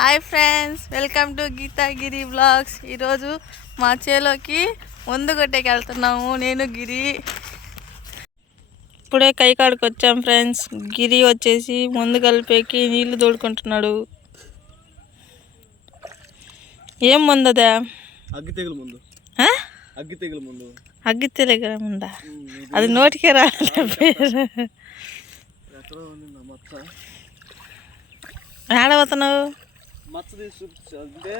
Hi friends welcome to Geethagiri blogs ఈరోజు మా చేలోకి ముందు కొట్టేకి వెళ్తున్నాము నేను గిరి. ఇప్పుడే కై కాడికి వచ్చాం ఫ్రెండ్స్. గిరి వచ్చేసి ముందు కలిపేకి నీళ్ళు తోడుకుంటున్నాడు ఏం ముందదా? అగ్గి తెగులు ముందు? అగ్గి తెగులు ముందు. అగ్గి ముందా? అది నోటికే రాలే పేరు. ఆడబోతున్నావు మచ్చ తీసి చూపించు అంటే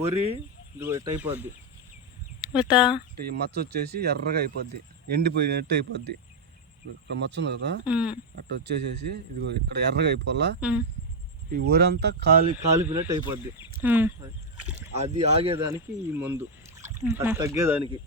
వరి ఇదిగో ఇట్ట అయిపోద్ది. ఈ మచ్చ వచ్చేసి ఎర్రగా అయిపోద్ది. ఎండిపోయినట్టు అయిపోద్ది. ఇక్కడ మచ్చ ఉంది కదా? అట్ట వచ్చేసేసి ఇదిగో ఇక్కడ ఎర్రగా అయిపోవాలా? ఈ వరంతా కాలి కాలిపోయినట్టు అయిపోద్ది. అది ఆగేదానికి ఈ మందు. అది తగ్గేదానికి.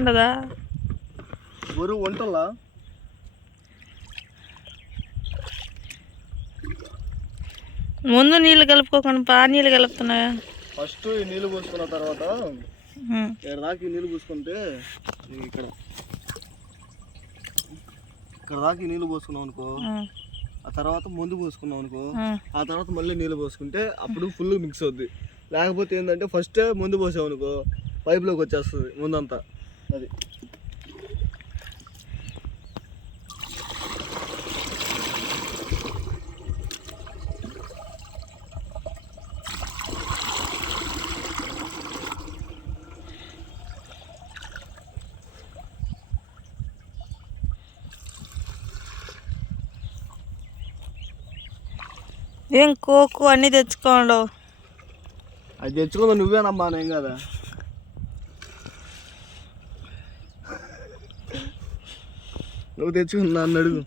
ఉండదా వరి వంటలా? ముందు నీళ్ళు కలుపుకోకుండా బా నీళ్ళు కలుపుతున్నాయా ఫస్ట్ ఈ నీళ్ళు పోసుకున్న తర్వాత ఉమ్, దాకా ఈ నీళ్ళు పోసుకుంటే ఇక్కడ ఇక్కడ దాకా ఈ నీళ్ళు పోసుకున్నాం అనుకో ఉమ్, ఆ తర్వాత ముందు పోసుకున్నాం అనుకో ఉమ్. ఆ తర్వాత మళ్ళీ నీళ్ళు పోసుకుంటే అప్పుడు ఫుల్ మిక్స్ అవుద్ది. లేకపోతే ఏంటంటే ఫస్టే ముందు పోసాం అనుకో పైప్లోకి వచ్చేస్తుంది ముందంతా. అది. ఏం కోకు అన్నీ తెచ్చుకోండు. అది తెచ్చుకుందా నువ్వేనమ్మా నేను కదా. నువ్వు తెచ్చుకున్నా నన్ను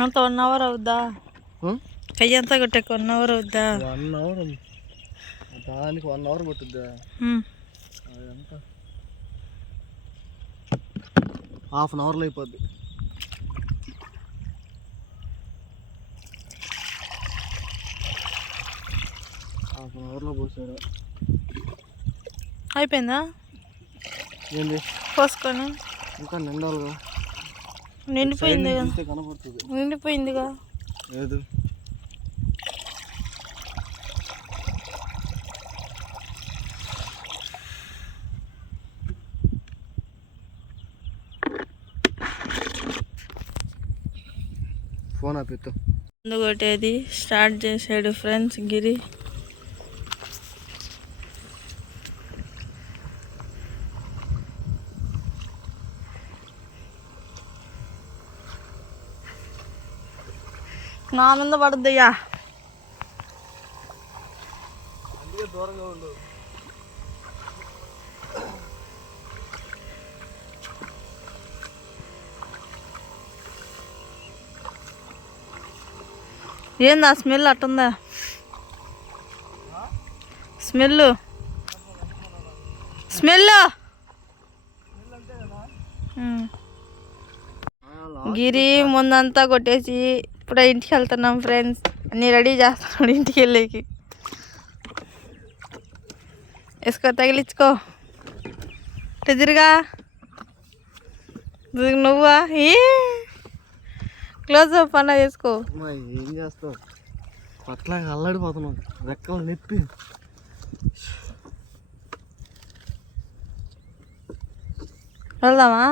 అంత వన్ అవర్ అవుద్దా? కయ్యి అంతా కొట్టాక వన్ అవర్ అవుద్దా? వన్ అవర్ దానికి వన్ అవర్ అదంతా. హాఫ్ అన్ అవర్లో అయిపోద్ది. హాఫ్ అన్ అవర్లో పోసాడు అయిపోయిందా? ఏంది? పోసుకొని. ఇంకా నిండాలిగా. నిండిపోయింది నిండిపోయిందిగా. లేదు ఫోన్ ఆపిత్తు. ముందు కొట్టేది స్టార్ట్ చేసాడు ఫ్రెండ్స్ గిరి. నా దూరంగా ఉండు ఏంది ఆ స్మెల్ అట్టుందా? స్మెల్ స్మెల్ గిరి ముందంతా కొట్టేసి ఇప్పుడే ఇంటికి వెళ్తున్నాం ఫ్రెండ్స్. అన్నీ రెడీ చేస్తున్నాడు ఇంటికి వెళ్ళేకి. వేసుకో తగిలించుకో. ఎదురుగా నువ్వా? ఏ? క్లోజ్ అప్ అన్న చేసుకో ఏం చేస్తావు? పట్లాగా అల్లాడిపోతున్నాం రెక్కలు నెప్పి. వెళ్దామా?